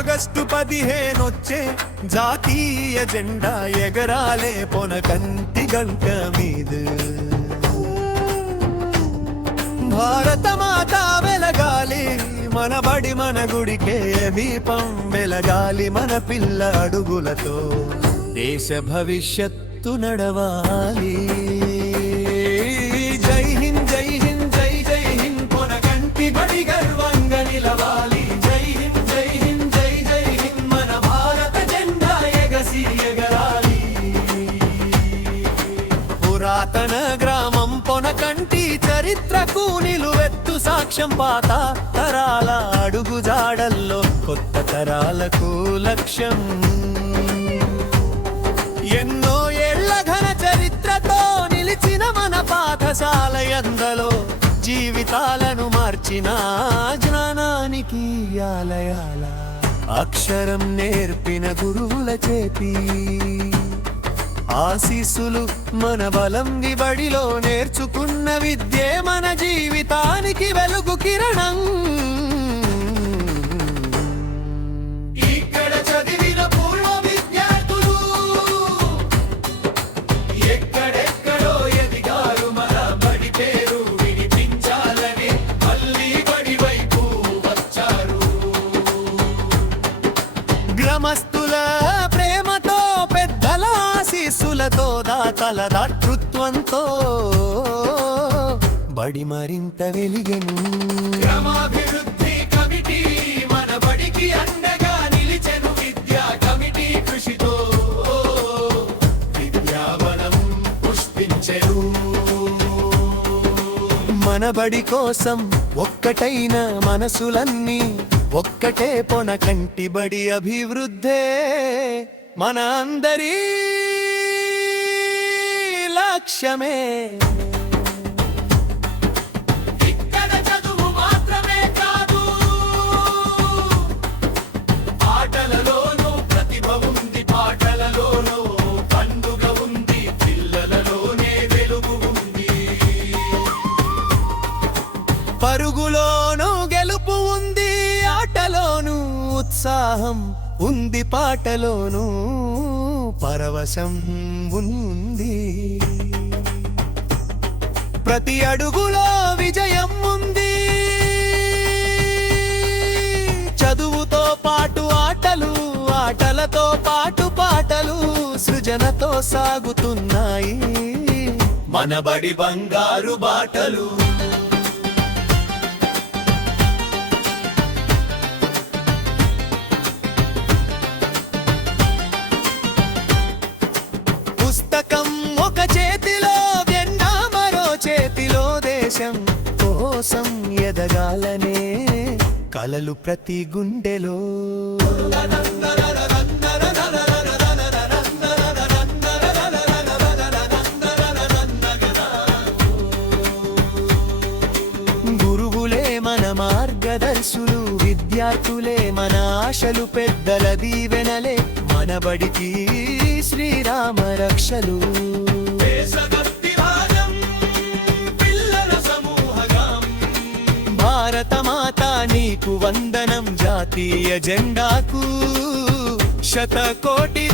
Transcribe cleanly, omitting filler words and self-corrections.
August 15 వచ్చే జాతీయ జెండా ఎగరాలే పొనకంటి గంట మీద భారత మాత వెలగాలి మన బడి మన గుడికే దీపం వెలగాలి మన పిల్ల అడుగులతో దేశ భవిష్యత్తు నడవాలి జై హింద్ జై హింద్ జై జై హింద్ పొనకంటి బడి గర్వంగా నిలవాలి జై హింద్ జై హింద్ జై జై హింద్ మన భారత జెండా ఎగసి ఎగరాలి పురాతన గ్రామం పొనకంటి చరిత్రకు నిలువెత్తు సాక్ష్యం పాత తరాల అడుగు జాడల్లో కొత్త తరాలకు లక్ష్యం ఎన్నో ఏళ్ల ఘన చరిత్రతో నిలిచిన మన పాఠశాల యందలో జీవితాలను మార్చిన జ్ఞానానికి ఆలయాల అక్షరం నేర్పిన గురువుల చేతి ఆశీస్సులు మన బలం బడిలో నేర్చుకున్న విద్యే మన జీవితానికి వెలుగు కిరణం ఇక్కడ చదివిన పూర్వ విద్యార్థులు ఎక్కడెక్కడో ఎదిగారు మన బడి పేరు వినిపించాలని మళ్ళీ బడి వైపు వచ్చారు గ్రామస్తుల ప్రేమతో పెద్దల ఆశీస్సులతో దాతల దాతృత్వంతో బడి మరింత వెలిగెను గ్రామాభివృద్ధి కమిటీ మన బడికి అండగా నిలిచెను విద్యా కమిటీ కృషితో విద్యావనం పుష్పించెను మన బడి కోసం ఒక్కటైన మనసులన్నీ ఒక్కటే పొనకంటి బడి అభివృద్ధే మన అందరి లక్ష్యమే ఇక్కడ చదువు మాత్రమే కాదు ఆటలలోనూ ప్రతిభ ఉంది పాటలలోనూ పండుగ ఉంది పిల్లలలోనే వెలుగు ఉంది పరుగులోనూ గెలుపు ఉంది ఆటలోనూ ఉత్సాహం ఉంది పాటలోనూ పరవశం ఉంది ప్రతి అడుగులో విజయం ఉంది చదువుతో పాటు ఆటలు ఆటలతో పాటు పాటలు సృజనతో సాగుతున్నాయి మన బడి బంగారు బాటలు పుస్తకం ఒక చేతిలో వెన్నా మరో చేతిలో దేశం కోసం ఎదగాలనే కలలు ప్రతి గుండెలో గురువులే మన మార్గదర్శులు విద్యార్థులే మన ఆశలు పెద్దల దీవెనలే మన బడికి శ్రీరామ రక్షలు భారత మాత నీకు వందనం జాతీయ జెండాకు శతకోటి